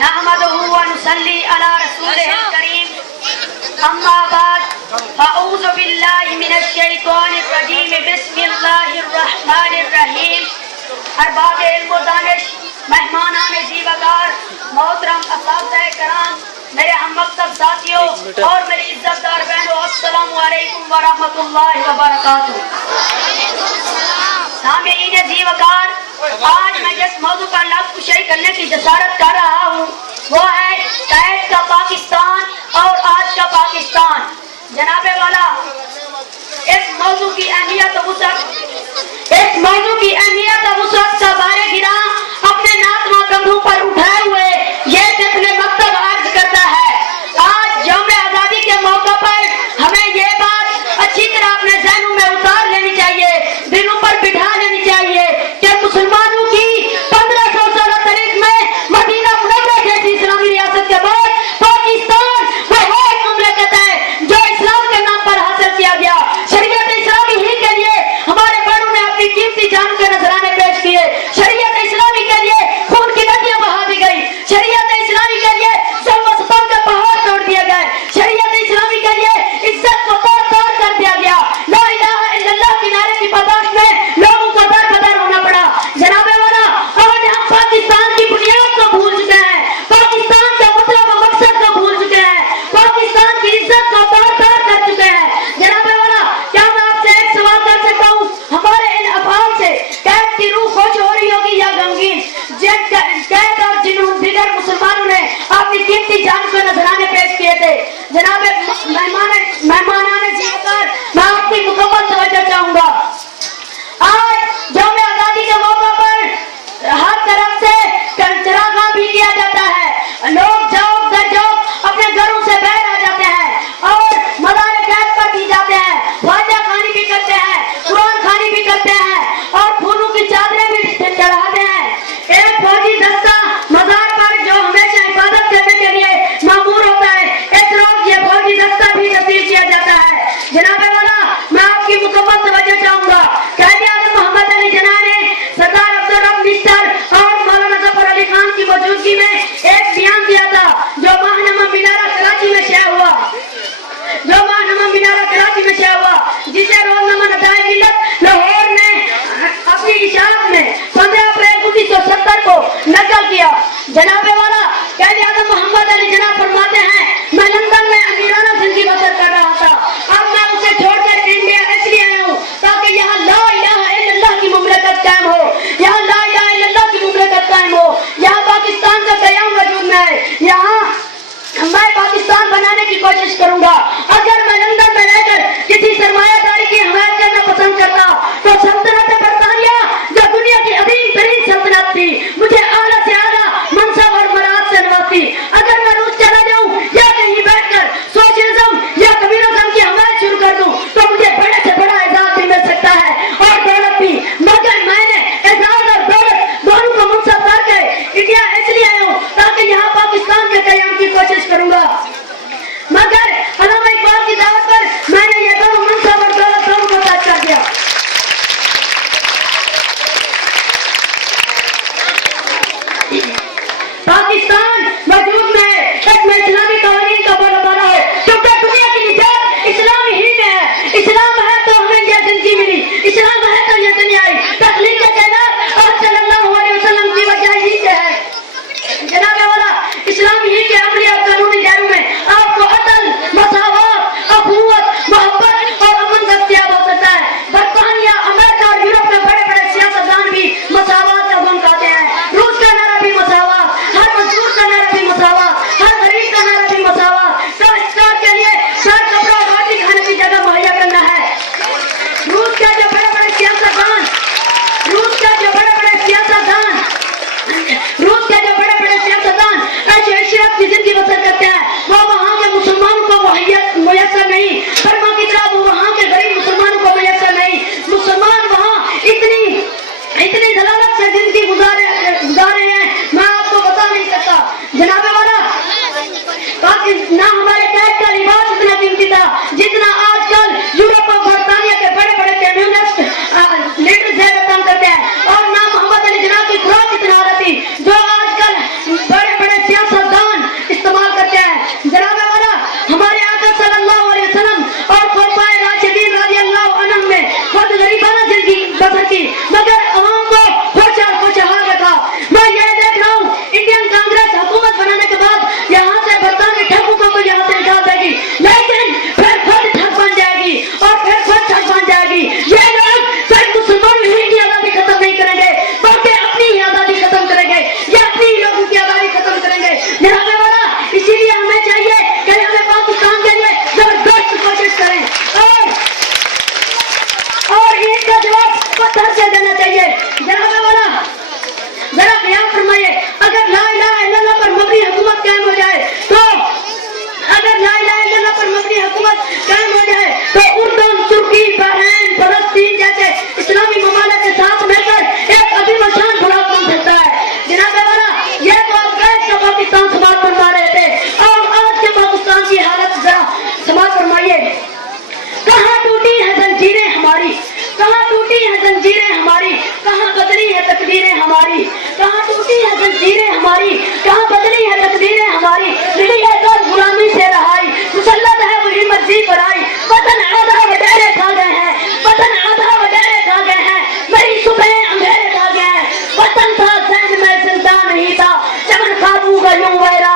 نحمده ونصلي على رسوله الكريم اما بعد اعوذ باللہ من الشیطان الرجیم بسم اللہ الرحمن الرحیم. ارباب علم و دانش، مہمانان زیبدار، محترم اساتذہ کرام، میرے ہم مکتب ساتھیوں اور میری عزت دار بہنوں، السلام علیکم ورحمۃ اللہ وبرکاتہ. سامعین زیبدار، آج میں جس موضوع پر لفظ کشائی کرنے کی جسارت کر رہا ہوں وہ ہے قید کا پاکستان اور آج کا پاکستان. جناب والا، اس موضوع کی اہمیت و وسعت کا بارے گرا اپنے ناتواں کندھوں پر اٹھائے ہوئے یہ جتنے مکتب عرض کرتا ہے. آج یوم آزادی کے موقع پر ہمیں یہ بات اچھی طرح اپنے ذہنوں میں اتار لینی چاہیے، دلوں پر بٹھا لینی چاہیے کہ مسلمانوں کی 1500 سالہ تاریخ میں مدینہ منورہ جیسی اسلامی ریاست کے بعد پاکستان وہ ایک مملکت ہے جو اسلام کے نام پر حاصل کیا گیا. شریعت اسلامی ہی کے لیے ہمارے بڑوں نے اپنی قیمتی جان کے نذرانے پیش کیے. شریعت اسلامی کے لیے خون کی ندیاں بہا دی گئی. شریعت اسلامی کے لیے ظلم و ستم کے پہاڑ توڑ دیے گئے. شریعت اسلامی کے لیے عزت کو توڑ توڑ کر دیا گیا. لا الہ الا اللہ کے نعرے کی پاداش میں لوگوں کو در بدر ہونا پڑا. جناب والا، آج ہم پاکستان کی بنیاد کو بھول چکے ہیں، پاکستان کا مطلب و مقصد کو بھول چکے ہیں، پاکستان کی عزت کو توڑ توڑ کر چکے ہیں. جناب والا، کیا میں آپ سے ایک سوال کر سکتا ہوں؟ ہمارے ان افعال سے قید کی روح خوش ہو رہی ہوگی یا غمگین؟ قید اور جنہوں دیگر مسلمانوں نے اپنی قیمتی جان کو نذرانے پیش کیے تھے. جناب مہمانان زیبدار، میں آپ کی مکمل توجہ چاہوں گا. آج یوم آزادی کے موقع پر ہر طرف سے چراغاں بھی کیا جاتا ہے. لوگ جوق در جوق اپنے گھروں سے باہر آ جاتے ہیں اور مدار قید پر دی جاتے ہیں. فاتحہ خوانی بھی کرتے ہیں، قرآن خوانی بھی کرتے ہیں اور پھولوں کی چادریں بھی چڑھاتے ہیں. ایک فوجی دستہ مزار پر جو ہمیشہ حفاظت کرنے کے لیے مامور ہوتا ہے، اس روز یہ فوجی دستہ بھی تبدیل کیا جاتا ہے. جناب والا، میں آپ کی مکمل توجہ چاہوں گا. قائد اعظم محمد علی جناح نے سردار عبدالرب نشتر اور مولانا ظفر علی خان کی موجودگی میں ایک بیان دیا تھا جو ماہنامہ مینارہ کراچی میں شائع ہوا، جسے روزنامہ ندائے ملت لاہور نے اپنی اشاعت میں 15 اپریل 1970 کو نقل کیا. جناب والا، قائد اعظم محمد علی جناح فرماتے ہیں، میں لندن میں امیرانہ زندگی بسر کر رہا تھا. اب میں اسے چھوڑ کر انڈیا اس لیے آیا ہوں تاکہ یہاں لا الہ الا اللہ کی مملکت قائم ہو، یہاں لا الہ الا اللہ کی مملکت قائم ہو، یہاں پاکستان کا قیام وجود میں ہے. یہاں میں پاکستان بنانے کی کوشش کروں گا. اگر میں لندن میں رہ کر کسی سرمایہ داری کی حمایت کرنا پسند کرتا تو سلطنت برطانیہ جو دنیا کی عظیم ترین سلطنت تھی مجھے اعلیٰ سے اعلیٰ منصب اور مراد سے نوازتی. اگر میں روس چلا جاؤں یا کہیں بیٹھ کر سوشلزم یا کمیونزم کی حمایت شروع کر دوں تو مجھے بڑے سے بڑا اعزاز بھی مل سکتا ہے اور دولت بھی. مگر میں نے اعزاز اور دولت دونوں کو منصب کر کے انڈیا اس لیے آیا ہوں تاکہ یہاں پاکستان کے قیام کی کوشش کروں گا. مگر علامہ اقبال کی تنو ویرا